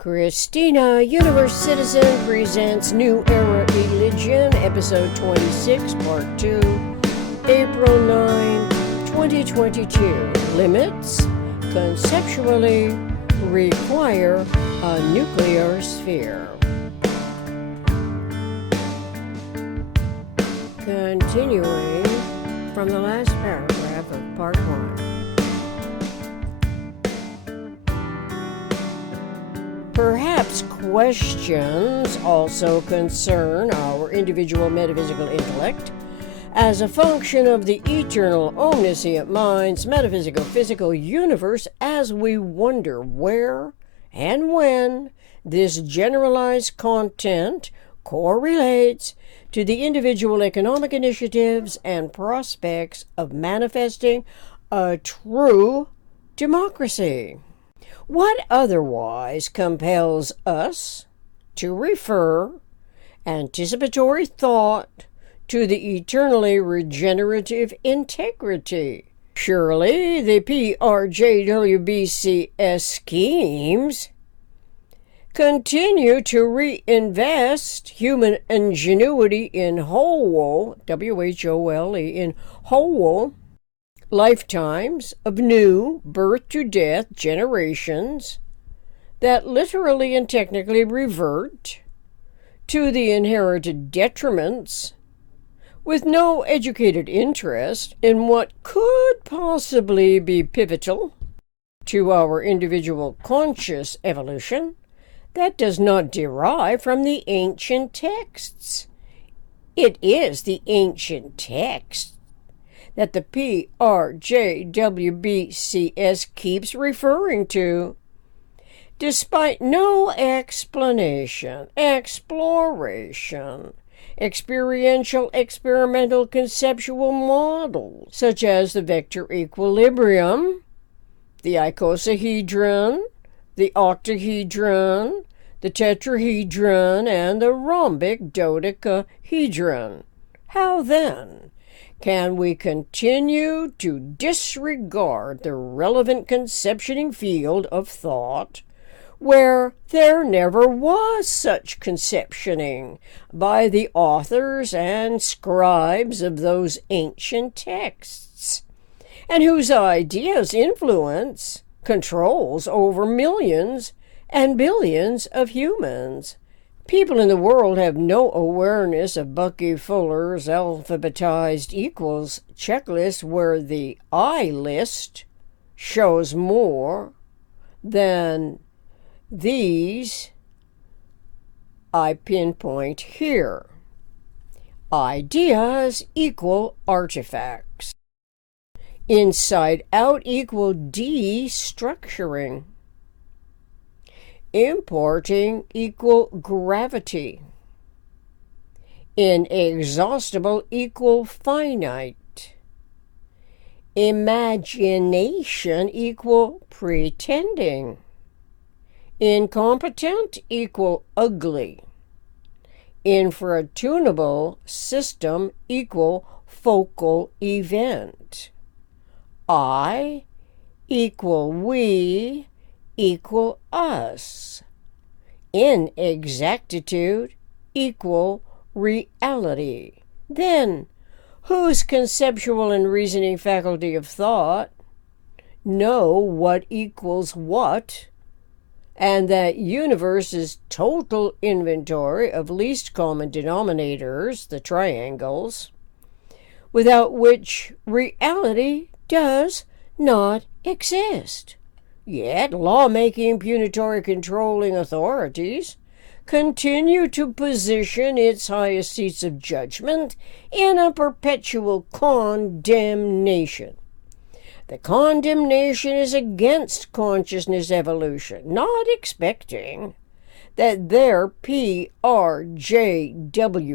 Christina, Universe Citizen, presents New Era Religion, Episode 26, Part 2, April 9, 2022. Limits conceptually require a nuclear sphere. Continuing from the last paragraph of Part 1. Perhaps questions also concern our individual metaphysical intellect as a function of the eternal omniscient mind's metaphysical-physical universe, as we wonder where and when this generalized content correlates to the individual economic initiatives and prospects of manifesting a true democracy. What otherwise compels us to refer anticipatory thought to the eternally regenerative integrity? Surely the PRJWBCS schemes continue to reinvest human ingenuity in whole, W-H-O-L-E, in whole lifetimes of new birth-to-death generations that literally and technically revert to the inherited detriments with no educated interest in what could possibly be pivotal to our individual conscious evolution that does not derive from the ancient texts. It is the ancient texts that the PRJWBCS keeps referring to, despite no explanation, exploration, experiential-experimental conceptual models, such as the vector equilibrium, the icosahedron, the octahedron, the tetrahedron, and the rhombic dodecahedron. How then can we continue to disregard the relevant conceptioning field of thought where there never was such conceptioning by the authors and scribes of those ancient texts, and whose ideas influence controls over millions and billions of humans? People in the world have no awareness of Bucky Fuller's alphabetized equals checklist, where the I list shows more than these I pinpoint here. Ideas equal artifacts. Inside out equal destructuring. Importing equal gravity. Inexhaustible equal finite. Imagination equal pretending. Incompetent equal ugly. Infratunable system equal focal event. I equal we equal us. Inexactitude equal reality. Then, whose conceptual and reasoning faculty of thought know what equals what, and that universe's total inventory of least common denominators, the triangles, without which reality does not exist? Yet lawmaking, punitory, controlling authorities continue to position its highest seats of judgment in a perpetual condemnation. The condemnation is against consciousness evolution, not expecting that their PRJW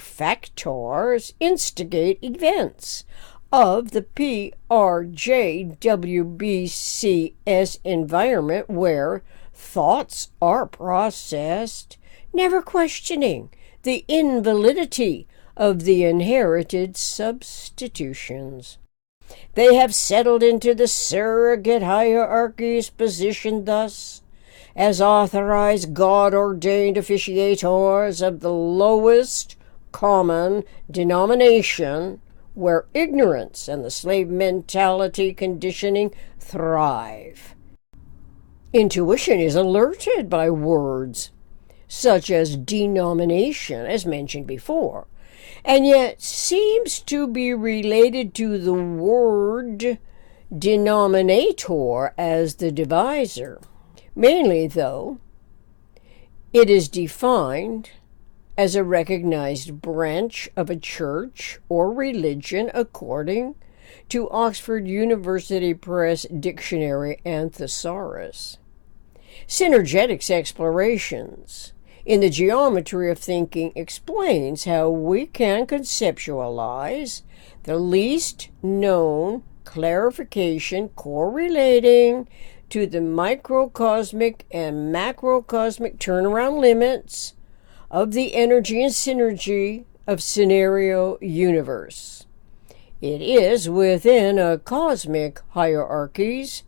factors instigate events of the PRJWBCS environment where thoughts are processed, never questioning the invalidity of the inherited substitutions. They have settled into the surrogate hierarchies positioned thus as authorized God-ordained officiators of the lowest common denomination, where ignorance and the slave mentality conditioning thrive. Intuition is alerted by words such as denomination, as mentioned before, and yet seems to be related to the word denominator as the divisor. Mainly, though, it is defined as a recognized branch of a church or religion according to Oxford University Press Dictionary and Thesaurus. Synergetics explorations in the geometry of thinking explains how we can conceptualize the least known clarification correlating to the microcosmic and macrocosmic turnaround limits of the energy and synergy of scenario universe. It is within a cosmic hierarchies,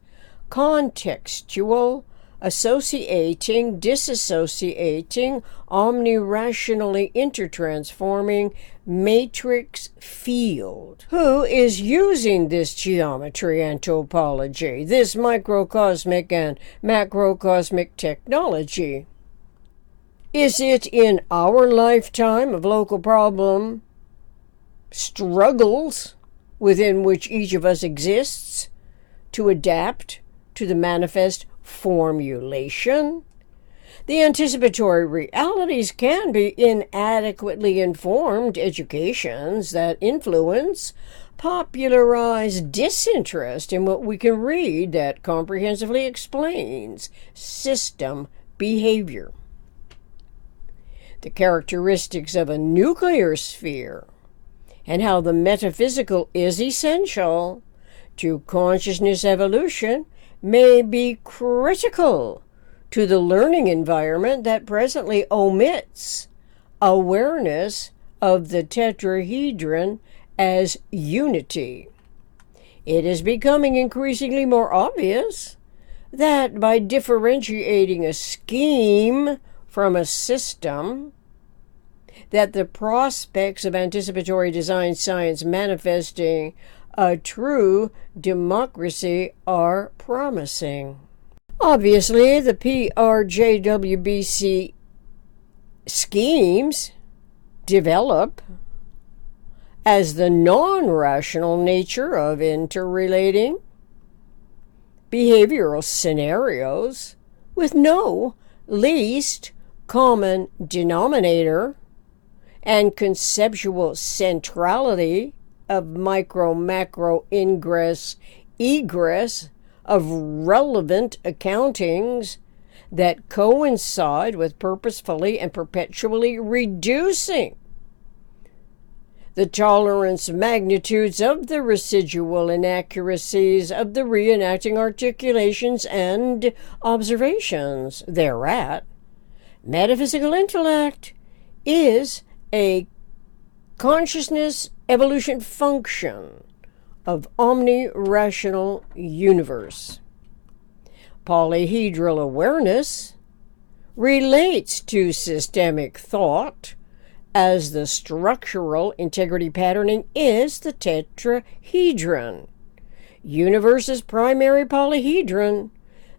contextual, associating, disassociating, omni-rationally intertransforming matrix field. Who is using this geometry and topology, this microcosmic and macrocosmic technology? Is it in our lifetime of local problem struggles within which each of us exists to adapt to the manifest formulation? The anticipatory realities can be inadequately informed educations that influence, popularize disinterest in what we can read that comprehensively explains system behavior. The characteristics of a nuclear sphere and how the metaphysical is essential to consciousness evolution may be critical to the learning environment that presently omits awareness of the tetrahedron as unity. It is becoming increasingly more obvious that by differentiating a scheme from a system, that the prospects of anticipatory design science manifesting a true democracy are promising. Obviously, the PRJWBC schemes develop as the non-rational nature of interrelating behavioral scenarios with no least common denominator and conceptual centrality of micro-macro ingress-egress of relevant accountings that coincide with purposefully and perpetually reducing the tolerance magnitudes of the residual inaccuracies of the reenacting articulations and observations thereat. Metaphysical intellect is a consciousness evolution function of omni-rational universe. Polyhedral awareness relates to systemic thought as the structural integrity patterning is the tetrahedron, universe's primary polyhedron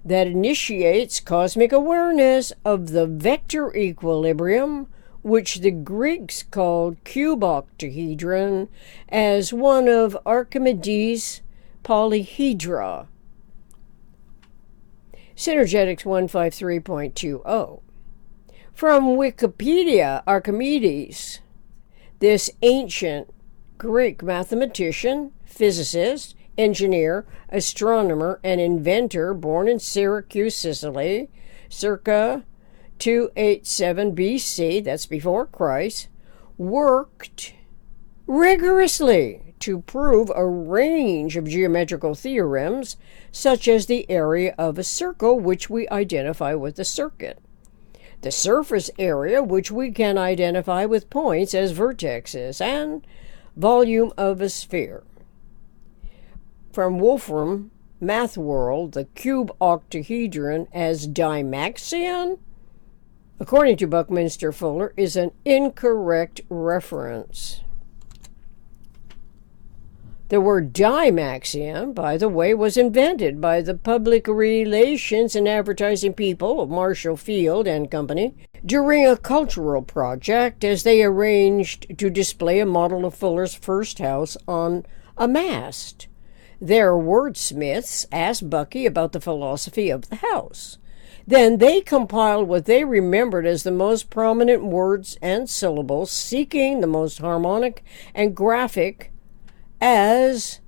that initiates cosmic awareness of the vector equilibrium, which the Greeks called cube-octahedron, as one of Archimedes' polyhedra. Synergetics 153.20. From Wikipedia, Archimedes, this ancient Greek mathematician, physicist, engineer, astronomer, and inventor born in Syracuse, Sicily, circa 287 BC, that's before Christ, worked rigorously to prove a range of geometrical theorems, such as the area of a circle, which we identify with the circuit, the surface area, which we can identify with points as vertexes, and volume of a sphere. From Wolfram math world the cube octahedron as Dymaxion, according to Buckminster Fuller, is an incorrect reference. The word Dymaxion, by the way, was invented by the public relations and advertising people of Marshall Field and Company during a cultural project as they arranged to display a model of Fuller's first house on a mast. Their wordsmiths asked Bucky about the philosophy of the house. Then they compiled what they remembered as the most prominent words and syllables, seeking the most harmonic and graphic as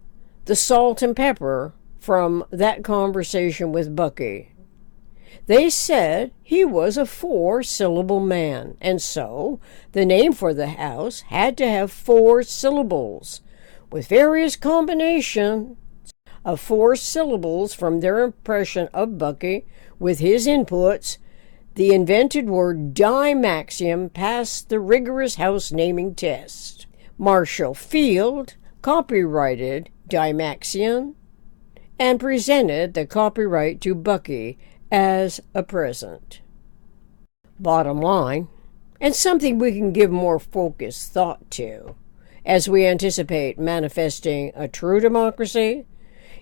the salt and pepper from that conversation with Bucky. They said he was a 4-syllable man, and so the name for the house had to have 4 syllables, with various combinations of 4 syllables from their impression of Bucky. With his inputs, the invented word Dymaxion passed the rigorous house naming test. Marshall Field copyrighted Dymaxion and presented the copyright to Bucky as a present. Bottom line, and something we can give more focused thought to as we anticipate manifesting a true democracy,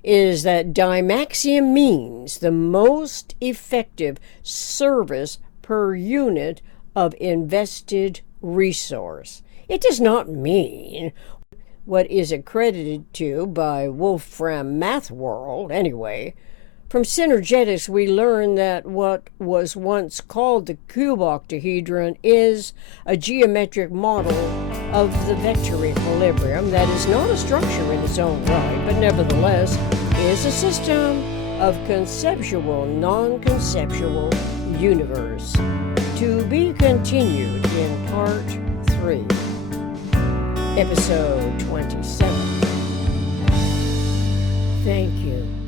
is that Dymaxion means the most effective service per unit of invested resource. It does not mean what is accredited to by Wolfram Math World, anyway. From synergetics, we learn that what was once called the cube octahedron is a geometric model of the vector equilibrium that is not a structure in its own right, but nevertheless is a system of conceptual, non-conceptual universe. To be continued in Part 3. Episode 27. Thank you.